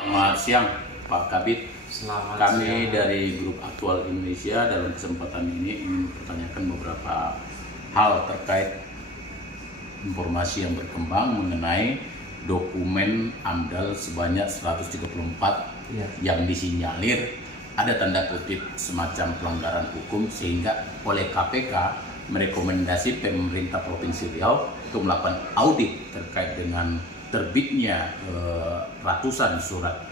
Selamat siang Pak Kabit. Selamat Kami siang. dari Grup Aktual Indonesia dalam kesempatan ini ingin mempertanyakan beberapa hal terkait informasi yang berkembang mengenai dokumen AMDAL sebanyak 134 Ya. yang disinyalir ada tanda kutip semacam pelanggaran hukum, sehingga oleh KPK merekomendasi pemerintah Provinsi Riau untuk melakukan audit terkait dengan terbitnya ratusan surat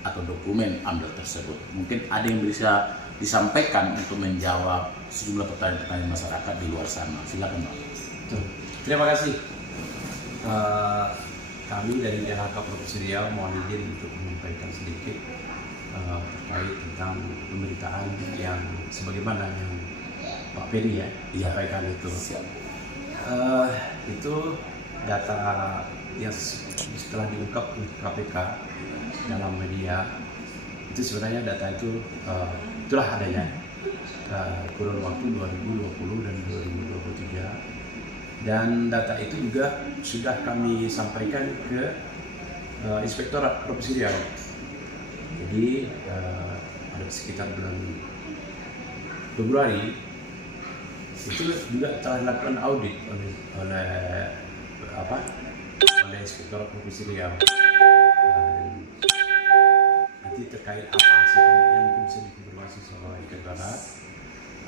atau dokumen AMDAL tersebut. Mungkin ada yang bisa disampaikan untuk menjawab sejumlah pertanyaan-pertanyaan masyarakat di luar sana. Silakan Pak. Terima kasih. Kami dari DHK Provinsi Riau mohon izin untuk menyampaikan sedikit terkait tentang pemberitaan yang sebagaimana yang Pak Peri ya sampaikan itu. Itu data yang setelah diungkap oleh KPK dalam media, itu sebenarnya data itu itulah adanya kurun waktu 2020 dan 2023, dan data itu juga sudah kami sampaikan ke Inspektorat Provinsi Riau. Jadi ada sekitar bulan Februari itu juga telah dilakukan audit oleh Inspektorat Provinsi Riau. Nanti terkait apa hasil auditnya mungkin bisa dikonfirmasi sama Inspektorat.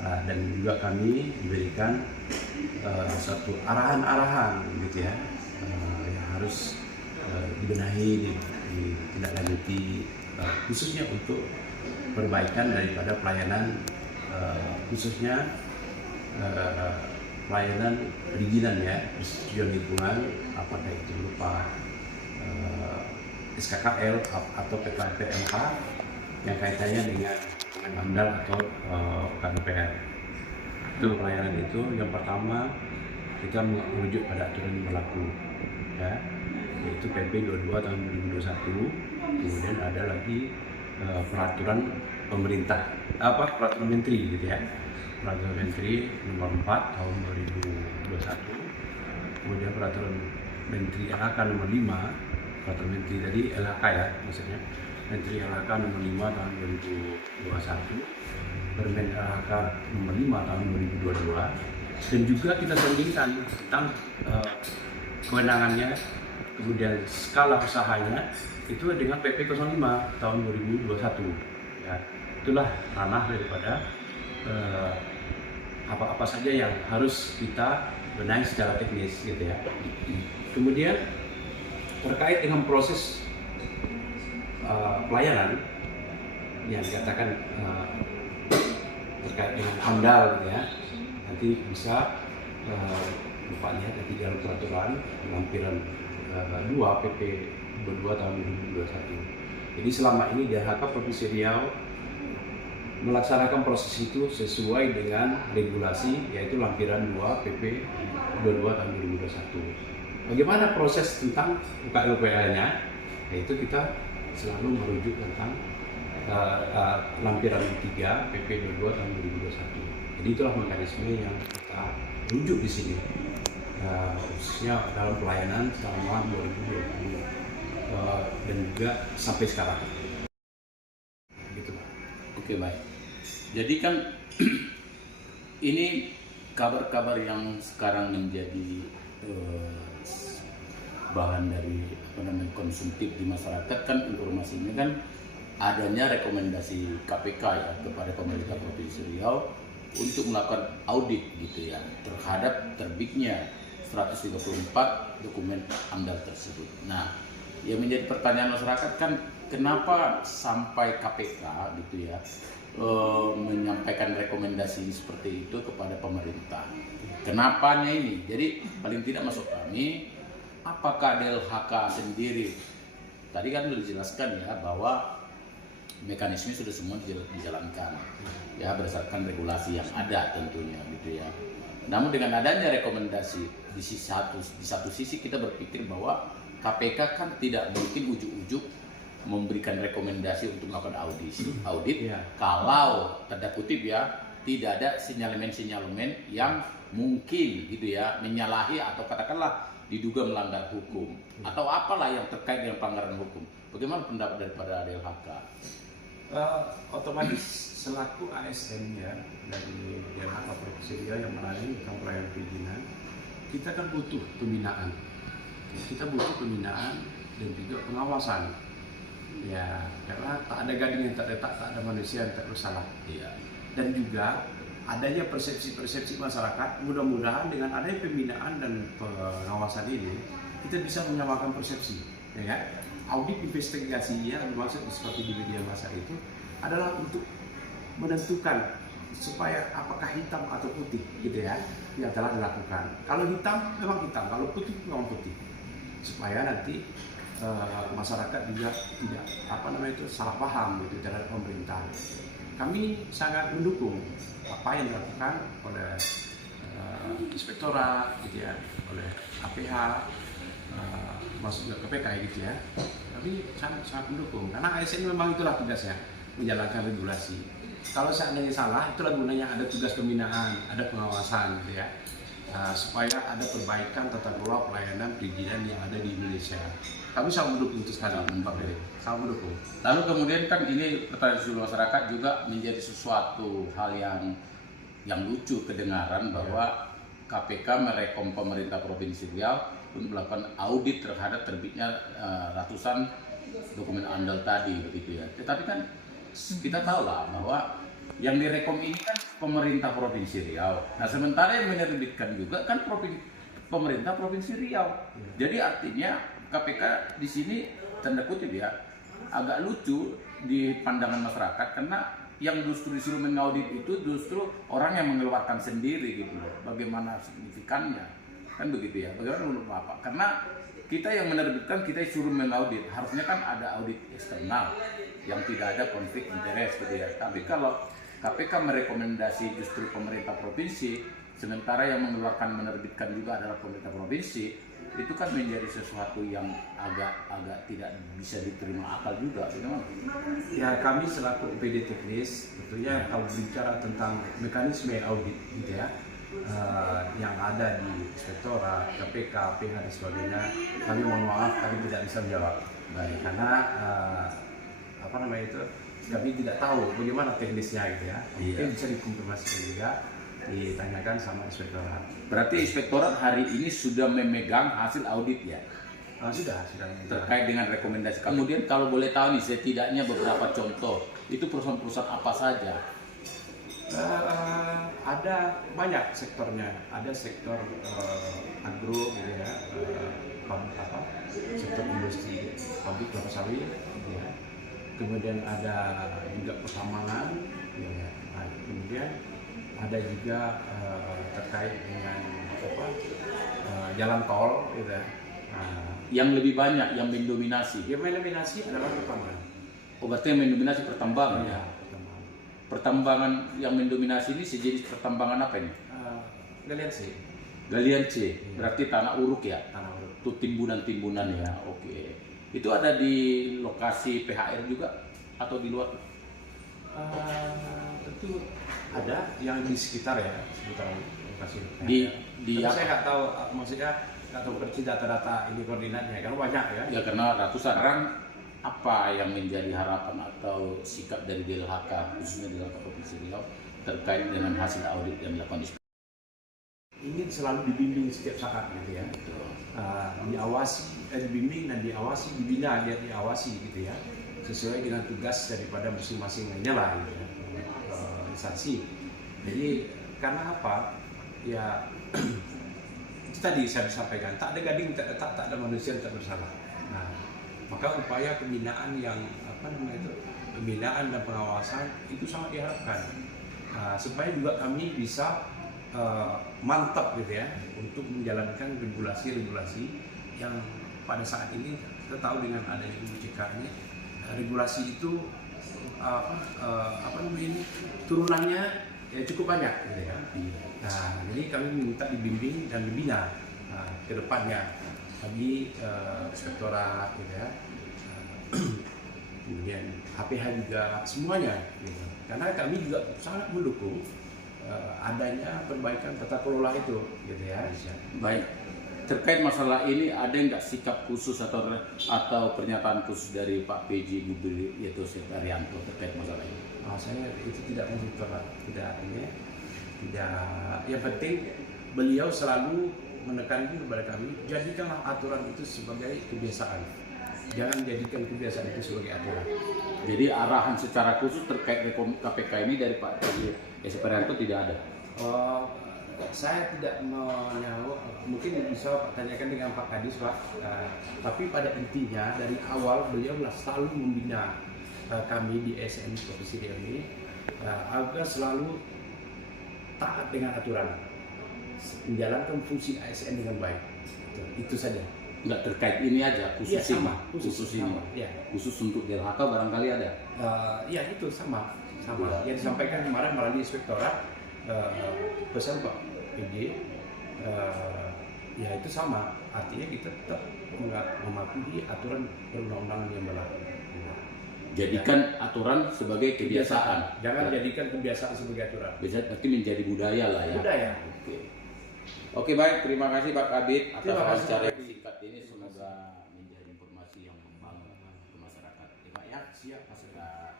Dan juga kami diberikan satu arahan-arahan gitu ya, yang harus dibenahi, ditindaklanjuti, khususnya untuk perbaikan daripada pelayanan, khususnya pelayanan perizinan ya, persetujuan lingkungan, apakah itu berupa SKKL atau PKPMK yang kaitannya dengan AMDAL atau KPR. Itu pelayanan itu yang pertama kita merujuk pada aturan yang berlaku ya, yaitu PP 22 tahun 2021. Kemudian ada lagi peraturan pemerintah, peraturan menteri gitu ya, peraturan menteri nomor 4 tahun 2021. Kemudian peraturan menteri LHK nomor 5, peraturan menteri tadi LHK ya maksudnya, menteri LHK nomor 5 tahun 2021, Permen LHK nomor 5 tahun 2022, dan juga kita sandingkan tentang kewenangannya, kemudian skala usahanya itu dengan PP 05 tahun 2021 ya. Itulah ranah daripada apa-apa saja yang harus kita benahi secara teknis gitu ya. Kemudian terkait dengan proses pelayanan yang dikatakan terkait dengan AMDAL gitu ya, nanti bisa Bapak lihat nanti dalam peraturan lampiran 2 PP 22 tahun 2021. Jadi selama ini DHK Provinsi Riau melaksanakan proses itu sesuai dengan regulasi, yaitu lampiran 2 PP 22 tahun 2021. Bagaimana proses tentang UKL-UKL-nya? Yaitu kita selalu merujuk tentang lampiran 3 PP 22 tahun 2021. Jadi itulah mekanisme yang kita rujuk di sini, khususnya dalam pelayanan selama 2020 dan juga sampai sekarang. Gitu Pak. Oke, baik. Jadi kan ini kabar-kabar yang sekarang menjadi bahan dari konsumtif di masyarakat kan, informasinya kan adanya rekomendasi KPK ya kepada pemerintah Provinsi Riau untuk melakukan audit gitu ya terhadap terbitnya 134 dokumen AMDAL tersebut. Nah, yang menjadi pertanyaan masyarakat kan, kenapa sampai KPK gitu ya menyampaikan rekomendasi seperti itu kepada pemerintah? Kenapanya ini? Jadi paling tidak masuk kami, apakah DLHK sendiri tadi kan sudah dijelaskan ya bahwa mekanisme sudah semua dijalankan ya berdasarkan regulasi yang ada tentunya gitu ya. Namun dengan adanya rekomendasi di satu sisi kita berpikir bahwa KPK kan tidak mungkin ujuk-ujuk memberikan rekomendasi untuk melakukan audit ya, kalau tanda kutip ya tidak ada sinyalemen-sinyalemen yang mungkin gitu ya menyalahi atau katakanlah diduga melanggar hukum atau apalah yang terkait dengan pelanggaran hukum. Bagaimana pendapat daripada DLHK? Otomatis selaku ASN ya dari DLHK Provinsi Riau yang menangani tentang pelayanan perizinan, kita kan butuh pembinaan. Kita butuh pembinaan dan juga pengawasan. Ya, karena tak ada gading yang tak retak, tak ada manusia yang tak bersalah. Iya. Dan juga adanya persepsi-persepsi masyarakat, mudah-mudahan dengan adanya pembinaan dan pengawasan ini kita bisa menyamakan persepsi, ya kan? Audit investigasinya maksud seperti di media massa itu adalah untuk menentukan supaya apakah hitam atau putih gitu ya yang telah dilakukan. Kalau hitam memang hitam, kalau putih memang putih, supaya nanti masyarakat juga tidak salah paham gitu terhadap pemerintah. Kami sangat mendukung apa yang dilakukan oleh inspektorat gitu ya, oleh APH, masuk ke KPK gitu ya. Kami sangat mendukung karena ASN memang itulah tugasnya, menjalankan regulasi. Kalau seandainya salah, itulah gunanya ada tugas pembinaan, ada pengawasan gitu ya, supaya ada perbaikan tata kelola pelayanan perizinan yang ada di Indonesia. Kami sangat mendukung itu sekali, Pak Bede. Sangat mendukung. Lalu kemudian kan ini pertanyaan seluruh masyarakat juga menjadi sesuatu hal yang lucu kedengaran bahwa KPK merekom pemerintah Provinsi Riau untuk melakukan audit terhadap terbitnya ratusan dokumen andal tadi begitu ya. Tetapi kan kita tahu lah bahwa yang direkom ini kan pemerintah Provinsi Riau. Nah sementara yang menerbitkan juga kan pemerintah Provinsi Riau. Jadi artinya KPK di sini tanda kutip ya agak lucu di pandangan masyarakat karena yang justru disuruh mengaudit itu justru orang yang mengeluarkan sendiri gitu loh. Bagaimana signifikannya kan begitu ya? Bagaimana menurut Bapak? Karena kita yang menerbitkan kita disuruh mengaudit, harusnya kan ada audit eksternal yang tidak ada konflik interest gitu ya. Tapi kalau KPK merekomendasi justru pemerintah provinsi, sementara yang mengeluarkan menerbitkan juga adalah pemerintah provinsi, itu kan menjadi sesuatu yang agak tidak bisa diterima akal juga, bagaimana? Ya kami selaku UPD teknis tentunya kalau bicara tentang mekanisme audit gitu ya, yang ada di inspektorat, KPK, PH dan sebagainya, kami mohon maaf kami tidak bisa menjawab. Baik, karena kami tidak tahu bagaimana teknisnya gitu ya. Mungkin bisa dikonfirmasikan juga, ditanyakan sama inspektorat. Berarti inspektorat hari ini sudah memegang hasil audit ya? Sudah. Terkait dengan rekomendasi. Kemudian kalau boleh tahu nih setidaknya beberapa contoh, itu perusahaan-perusahaan apa saja? Ada banyak sektornya. Ada sektor agro gitu ya, sektor industri, pabrik kelapa sawit gitu ya. Kemudian ada juga pertambangan gitu ya. Nah, kemudian ada juga terkait dengan jalan tol gitu ya. Yang lebih banyak, yang mendominasi? Yang mendominasi adalah pertambangan. Oh berarti yang mendominasi pertambangan ya? Pertambangan. Pertambangan yang mendominasi ini sejenis pertambangan apa ini? Galian C. Galian C, berarti tanah uruk ya? Tanah uruk. Itu timbunan-timbunan ya, oke. Itu ada di lokasi PHR juga atau di luar? Tentu ada yang di sekitar ya, sekitar lokasi. Tapi saya nggak tahu, maksudnya nggak tahu persis data-data ini koordinatnya, kalau banyak ya. Ya karena ratusan orang, apa yang menjadi harapan atau sikap dari DLHK khususnya DLHK Provinsi Riau terkait dengan hasil audit yang dilakukan? Ingin selalu dibimbing setiap saat gitu ya. Diawasi, dibimbing dan diawasi, dibina, diawasi gitu ya. Sesuai dengan tugas daripada masing-masing lainnya lah gitu ya. Instansi. Jadi karena apa? Ya itu tadi saya sampaikan, tak ada gading, tak ada manusia yang tak bersalah. Nah, maka upaya pembinaan yang pembinaan dan pengawasan itu sangat diharapkan. Supaya juga kami bisa mantap gitu ya untuk menjalankan regulasi-regulasi yang pada saat ini kita tahu dengan adanya UJK ini, regulasi itu turunannya ya cukup banyak gitu ya. Nah, jadi kami minta dibimbing dan dibina ke depannya bagi inspektorat gitu ya. Kemudian HPH juga semuanya gitu. Karena kami juga sangat mendukung adanya perbaikan tata kelola itu gitu ya. Baik. Terkait masalah ini ada nggak sikap khusus atau pernyataan khusus dari Pak PJ Gubernur yaitu Arianto terkait masalah ini? Saya itu tidak monitor, Pak. Tidak ini, tidak. Yang penting beliau selalu menekankan kepada kami, jadikanlah aturan itu sebagai kebiasaan. Jangan jadikan kebiasaan itu sebagai aturan. Jadi arahan secara khusus terkait KPK ini dari Pak PJ Arianto tidak ada. Saya tidak menyaut, mungkin bisa tanyakan dengan Pak Kadis, Pak. Tapi pada intinya dari awal beliau selalu membina kami di ASN Provinsi Riau ini agar selalu taat dengan aturan, menjalankan fungsi ASN dengan baik. Itu saja. Nggak terkait ini aja, khusus Ya, sama, ini, khusus ini, sama, ya. khusus untuk DLHK barangkali ada. Ya itu sama. Ya. Yang disampaikan kemarin melalui inspektorat pesan Pak PJ, ya itu sama. Artinya kita tetap mematuhi aturan perundang-undangan yang berlaku. Jadikan aturan sebagai kebiasaan. Jangan jadikan kebiasaan sebagai aturan. Bisa berarti menjadi budaya lah ya. Budaya. Oke baik, terima kasih Pak Kabid atas Terima kasih, wawancara Pak. singkat ini, semoga menjadi informasi yang membangun ke masyarakat. Ya Pak ya. Siap, Pak.